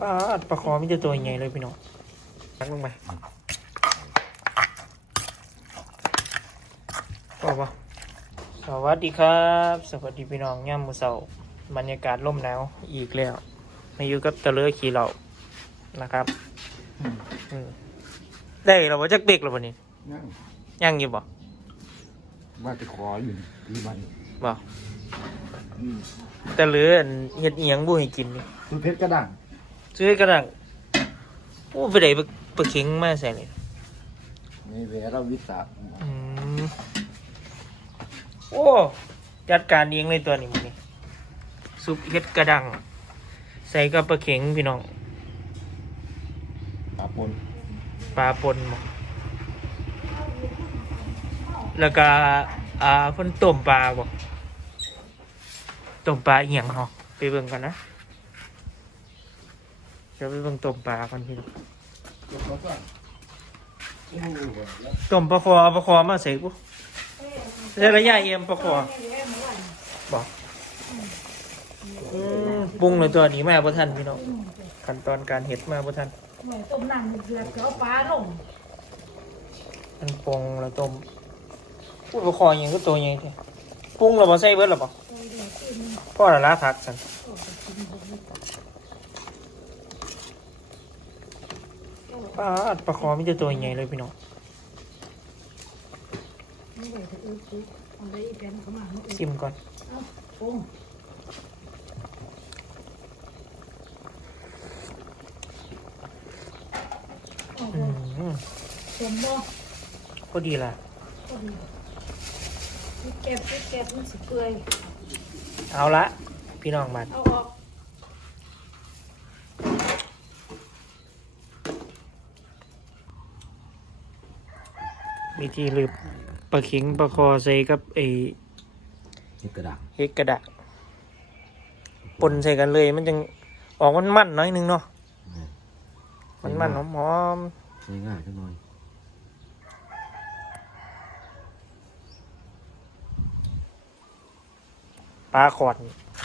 ปลาอัดปลาคอมีแต่ตัวใหญ่เลยพี่น้องตักลงไปพอปะสวัสดีครับ สวัสดีพี่น้องย่ำมือเสาบรรยากาศร่มหนาวอีกแล้วมาอยู่กับตะเลือขี่เหล่านะครับอืมได้เราว่าจักเบกแล้ววันนี้นั่งย่างอยู่บ่ว่าจะขออยู่ที่บ้านบ่ตะเลืออันเฮ็ดเอียงบุให้กินนี่คือเพชรกระดัง ซื้อกระดังโอ้ไปไหนปลาปลาเข็งมาใส่เลยนี่เวราวิสาอืมโอ้จัดการเองเลยตัวนี้มันนี่ซุปเห็ดกระดัง ใส่กับปลาเข็งพี่น้องปาปนปลาปนหมดแล้วก็อ่าเพิ่นต้มปลาบ่ต้มปลาเหี่ยงเหรอไปเบิ่งกันนะเดี๋ยวไปเบิ่งต้มปลากันพี่น้องต้มปลาคอเอาปลาคอมาใส่กูใส่ระยะเอียมปลาคอบอกอืมปรุงเลยตัวนี้มาบ่ทันพี่น้องขั้นตอนการเห็ดมาบ่ทันเหมือนต้มน้ำเดือดๆแล้วปลาลงมันปรุงแล้วต้มพูดปลาคออย่างก็ตัวใหญ่ทีปรุงแล้วบ่ใส่เบิดหรอบ่พ่อละละผักสัน ปลาอัดปลาคอมีแต่ตัวใหญ่เลยพี่น้องไม่ไหวจะอึดอึดเอาได้อีกแผ่นเข้ามาไม่อึดชิมก่อนเอาปรุงอืมเต็มบ่พอดีละพอดีพริกแก็บพริกแก็บมันสิเปื่อยเอาละพี่น้องมา เอาออก วิธีลืบปลาเข็งปลาคอใส่กับไอ้เพชรกระดังเฮกกระดะปนใส่กันเลยมันจึงออกมันมันๆหน้อยนึงเนาะมันมันหอมหอมง่ายๆจังหน่อยๆปลาขอด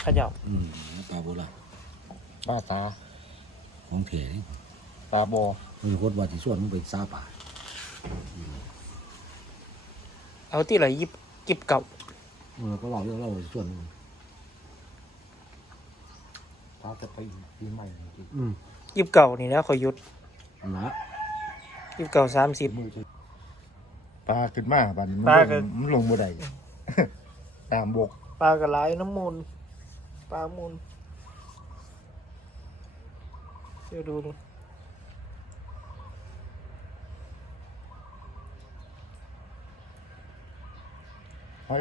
เขย่าอืมปลาโบราณปลาตาของเถนี่ปลาบอมีคนว่าที่ส่วนมันเป็นซาป่า เอาที่ไหนยิบกิบเก่าเออก็เราเรื่องเราส่วนปลาจะไปปีใหม่จริงอืมยิบเก่านี่นะขอยหยุดนะยิบเก่าสามสิบมือจะปลาขึ้นมาบัดนปลาก็มันลงบ่ได้ ตามบกปลากระไรน้ำมูลปลามูลเดี๋ยวดูดิ ห้อ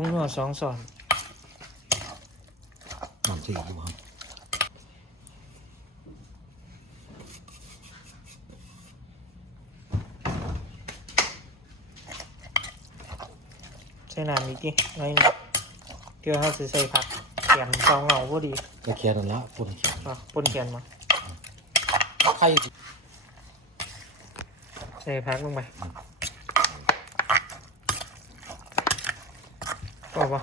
งพงหัวสองสอนมันสิอยู่ครับใส่น้ำอีกทีน้อยหนึงเดี๋ยวเขาสิใส่ผักเขียนเกาเงาพอดีก็แค่นั้นละคนเขียนอะปนเขียนมาใครใส่ผักลงไป พอปะ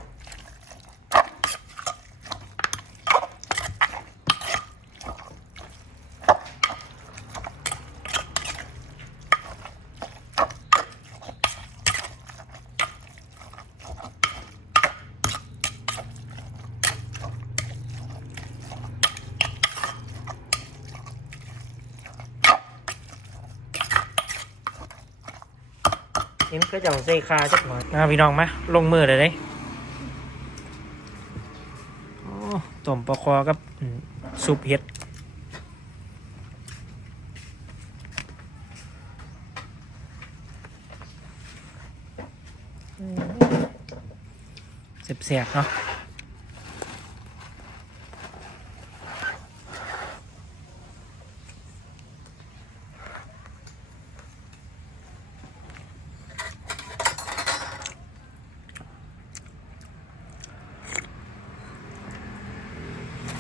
นี่มันก็จะเอาใส่คาจักหน่อยนะพี่น้องมาลงมือเลยเด้ ต้มปลาคอกับซุปเห็ดแสบๆเนาะ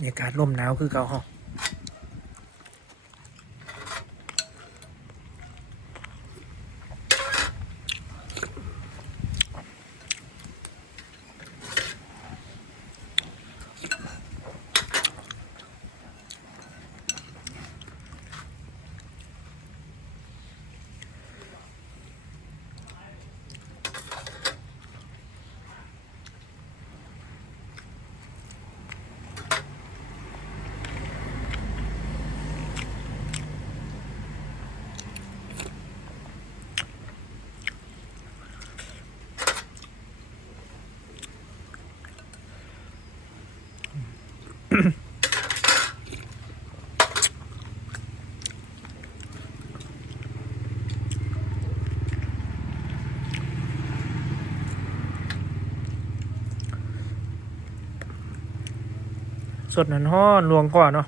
บรรยากาศลมหนาวคือเก่าห้อง สดนันห้อนลวงก่อนเนาะ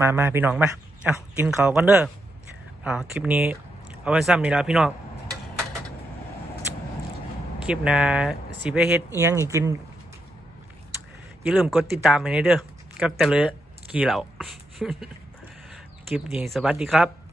มามาพี่น้องมาเอากินเขากันเด้ออ่าคลิปนี้ เอาไว้ซ้ำนี่ละพี่น้อง คลิปนาสิไปเฮ็ดเอียงอีกกิน อย่าลืมกดติดตามไปในเด้อกับแต่เลอขี่เหล่า คลิปนี้สวัสดีครับ